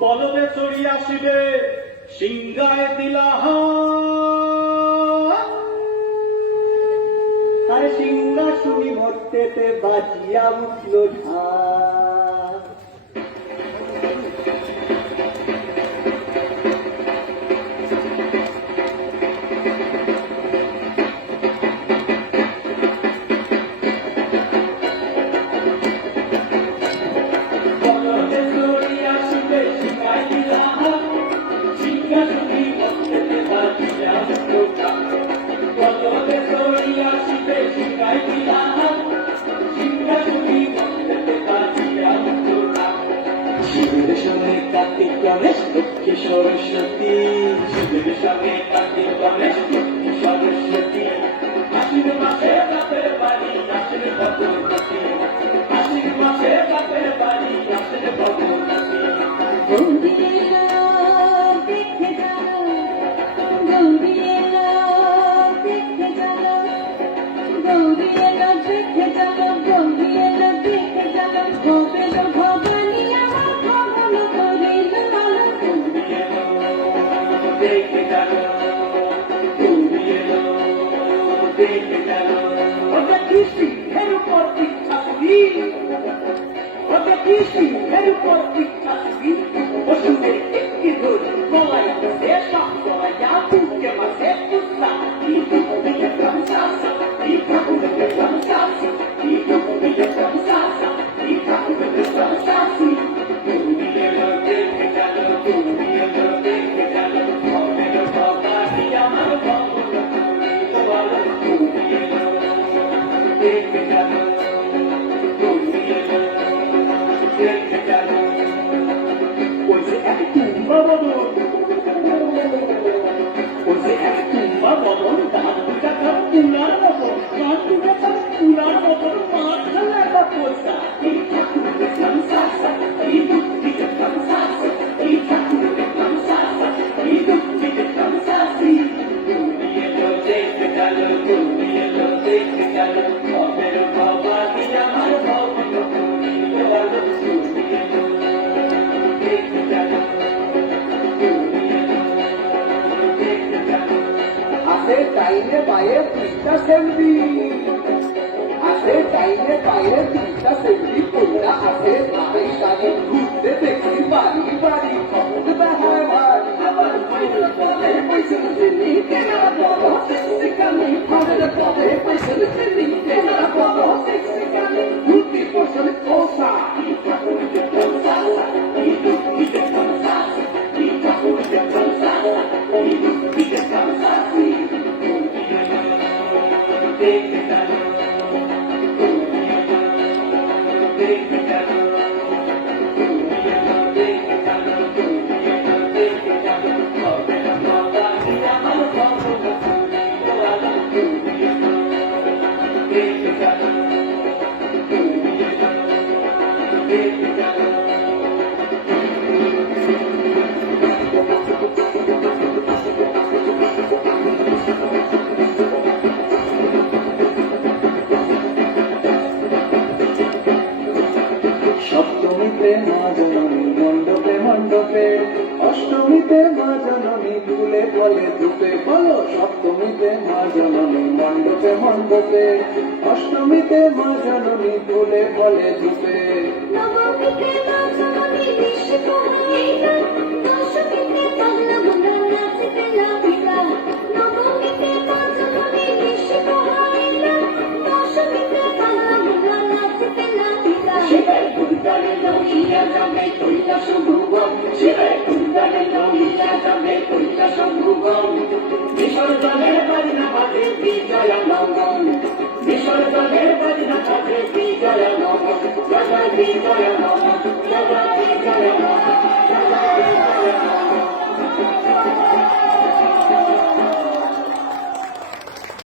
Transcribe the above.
পলবে চড়ি আসিবে সিংহায় দিলা আর সিংহাসনী মর্তেতে বাজিয়া উঠল ঢাক। পলবে চড়ি আসিবে সিংহায় দিলা সিংহাসনী মর্তেতে বাজিয়া উঠল ঢাক। পলবে চড়ি আসিবে সিংহায় দিলা সিংহাসনী মর্তেতে বাজিয়া উঠল ঢাক। শিবের সঙ্গে কার্তিক গণেশ লক্ষ্মী সরস্বতী, শিবের সঙ্গে কার্তিক গণেশ লক্ষ্মী সরস্বতী, আশ্বিন মাসে বাপের বাড়ি আসেন ভগবতী, আশ্বিন মাসে বাপের বাড়ি আসেন ভগবতী। গৌরী এলো দেখে যাও, গৌরী এলো দেখে যাও, গৌরী এলো দেখে যাও, গৌরী এলো দেখে যাও, গোপেল ভবানী আমার ভবন করিল লালন। দেখে গেল তুমি এলো দেখে গেল ওটা কি সিংহের উপর ইচ্ছা তুমি, ওটা কি সিংহের উপর ইচ্ছা তুমি, ওষুধের একটি রোজ গলায় সে শক্ত বুকে মাসে উৎসাহ আসে টাইমে পায়ে 3টা সেলফি, আসে টাইমে পায়ে 3টা সেলফি কইরা আসে নারী সারি ঘুরতে দেখি বাড়ি বাড়ি খবর দেখায় বাড়ি। আবার মাইল পথে পয়সা দিলি কেনা বড় সেক্সি কামি, ঘরের পথে পয়সা দিলি কেনা বড় সেক্সি কামি, ঘুরতি পয়সা পোষা সপ্তমীতে মা জননী মণ্ডপে মণ্ডপে, অষ্টমীতে মা জননী ফুলে ফলে ধূপে। বলো সপ্তমীতে মা জননী মণ্ডপে মণ্ডপে, অষ্টমীতে মা জননী ফুলে ফলে ধূপে। নবমীতে মা জননী ঋষি পোহাইলা, দশমীতে পাল্লা মুন্ডা নাচিতে নামিলা। নবমীতে মা জননী ঋষি পোহাইলা, দশমীতে পাল্লা মুন্ডা নাচিতে নামিলা। শিবের কুণ্ডলে লইয়া যাবে কৈলাস ভুবন, শিবের কুণ্ডলে লইয়া যাবে কৈলাস ভুবন, বিসর্জনের বাজনা বাজে বিজয়া নগর, বিসর্জনের বাজনা বাজে বিজয়া নগর, জয় জয় বিজয়া নগর।